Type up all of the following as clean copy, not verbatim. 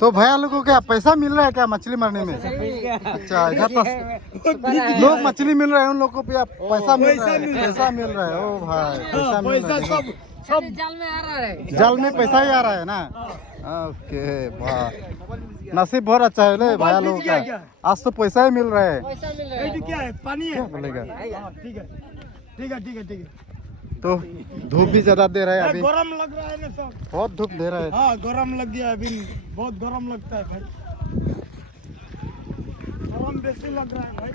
तो भैया लोगों को क्या पैसा मिल रहा है क्या मछली मारने में? अच्छा, इधर तो लोग मछली मिल रहे हैं, उन लोगों को पैसा मिल रहा है, पैसा मिल रहा है। ओ भाई, पैसा मिल रहा है, सब जाल में आ रहा है, जाल में पैसा ही आ रहा है ना। ओके, वाह, नसीब बहुत अच्छा है ले भैया लोगों का, आज तो पैसा ही मिल रहा है। पैसा मिल रहा है। क्या है? पानी है? बोलेगा ठीक है, ठीक है, ठीक है, ठीक है। तो धूप भी ज्यादा दे रहा है अभी, गरम लग रहा है ना सब। बहुत धूप दे रहा है। हाँ, गरम लग गया अभी, बहुत गरम लगता है भाई, गरम बेसी लग रहा है भाई।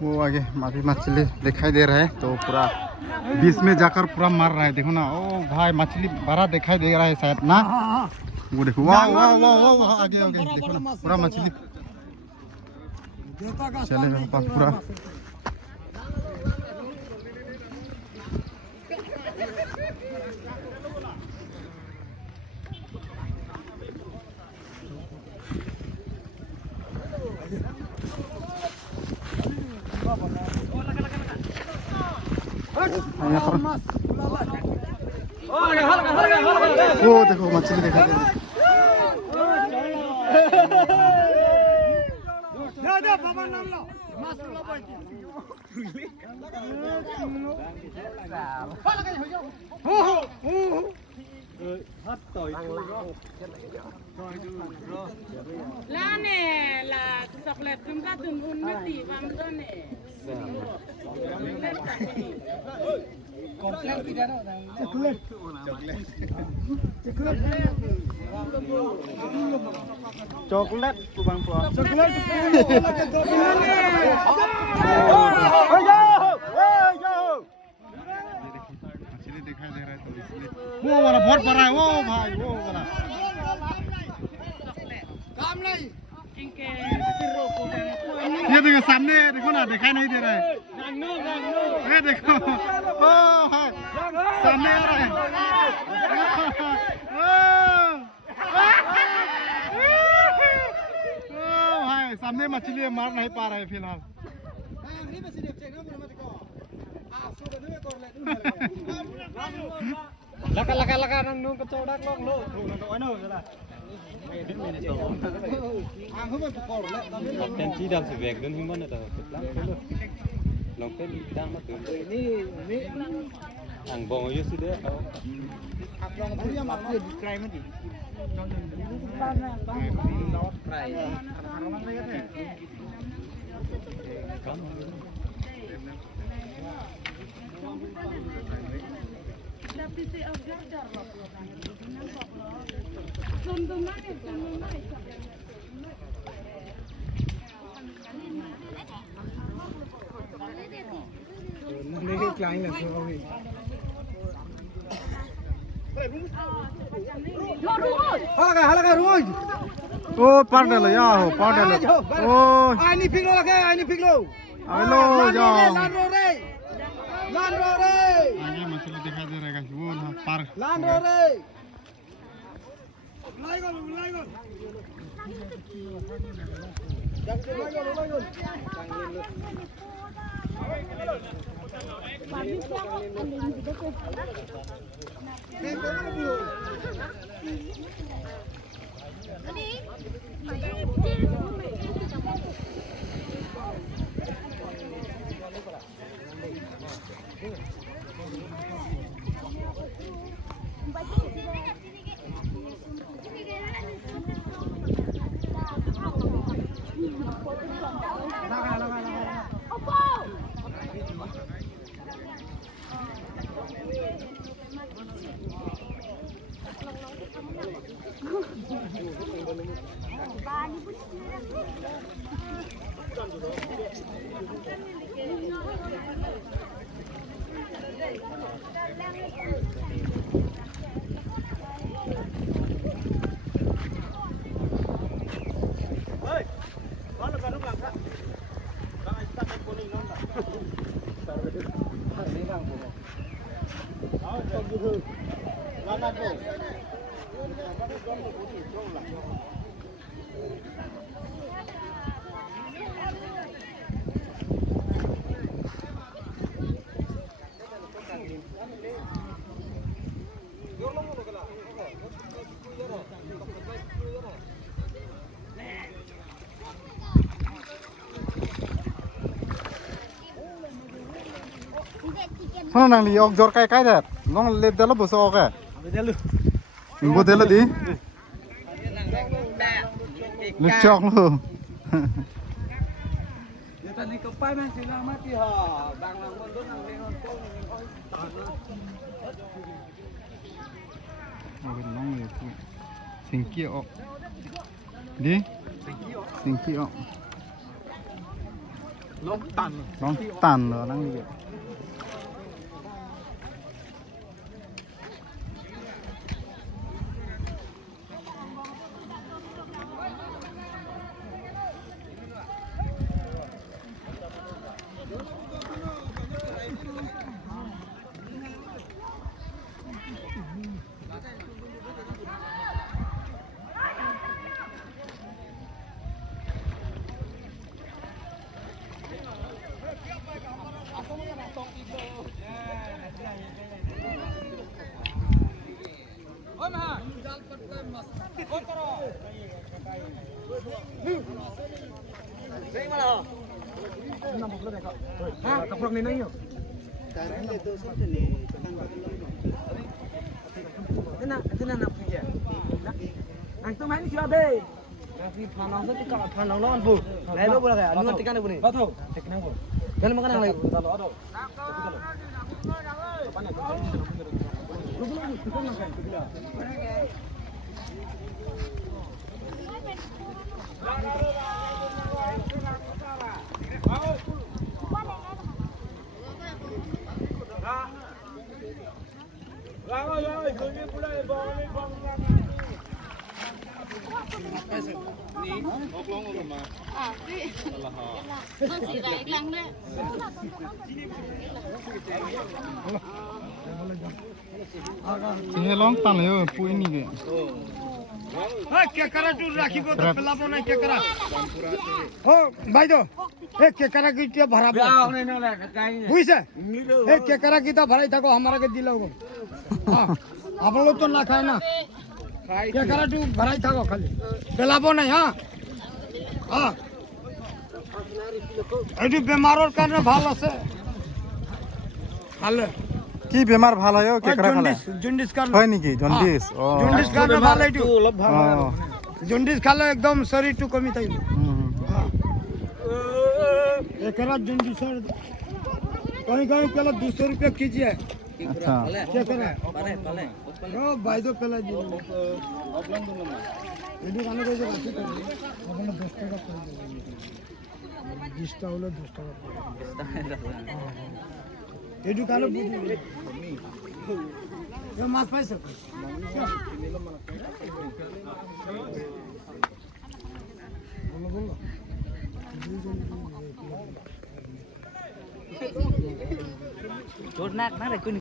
वो आगे अभी मछली दिखाई दे रहा है, तो पूरा बीच में जाकर पूरा मार रहा है, देखो ना। ओ भाई, मछली बड़ा दिखाई दे रहा है शायद ना, वो देखो, वाह वाह वाह वाह, आगे आगे देखो ना, पूरा मछली चले पूरा। वो देखो मछली दिखाई दे रही है। Lá nè là sọc lẹp chúng ta từng hun mấy tỷ vàng đó nè. Chocolate của bạn Phượng. मछली दिखाई दे रहा है, तो इसलिए वो वाला बहुत बड़ा है, वो भाई, वो वाला ये देखो सामने, देखो ना, दिखाई नहीं दे रहा है, ये देखो, ओ भाई, सामने आ रहा है, ओ भाई, सामने मछली मार नहीं पा रहा है फिलहाल। laka nang nung kecodak long lo oi no là tên chỉ đam sự việc đơn hình vấn là lòng tên đang mất từ hàng bò như thế đấy long punya mak dia cry mati Tapi si Agar darah. Contoh mana? Contoh mana? Ini klein lah sorry. Halaga roy. ओ पार डालो या हो, पार डालो, ओ Ai ni piglo lagi, ai ni piglo. Hello जाओ, Lan ro re. आगे मछली दिखाई दे रहा है, वो ना पार Lan ro re. Mulai gol. Mulai gol. Mana nang li ok jor kai kai dat. Long le dalo bus ok eh. Imbo dalo di. Le chok lu. Tadi kepai masih lama sih ha. Bang lang mondon nang lengon ko oi tan. Oh long le tu. Singki ok. Di. Singki ok. Long tan. Long tan lo nang li. Kaprok ni nang yo. Tenang nak punya. Nang tu main siapa deh? Nanti panang tu tikar panang lawan bu. Lalu boleh kaya? Anu tikan ni bu ni. Betul. Tikan bu. Jangan makan yang lain. Tahu ada. Sini long tan le pui ni ke. क्या करा तू राखी को तो पिला बोना क्या करा हो भाई दो ए क्या करा की क्या भरा बुझ से ए क्या करा की तो भराई था को हमारा के दिलो हां आप लोग तो ना खाए ना क्या करा तू भराई था को खाली पिला बोना हां हां ए बीमारों करने ভালো আছে ভালো কি বেমার ভাল হয় কে করা খালে জন্ডিস কার হয় নাকি জন্ডিস ও জন্ডিস কার ভালো একটু জন্ডিস খালে একদম শরীর টু কমি থাকবে एकरा जंडिस कहीं कहीं केला 200 रुपया केजी है अच्छा क्या करे ओ भाई दो केला जी एडी काने को राखी कर अपन 10 টাকা করে দেব 20 টা হলো 10 টাকা एडी काने बुझी ये माছ পাইছ बोलो बोलो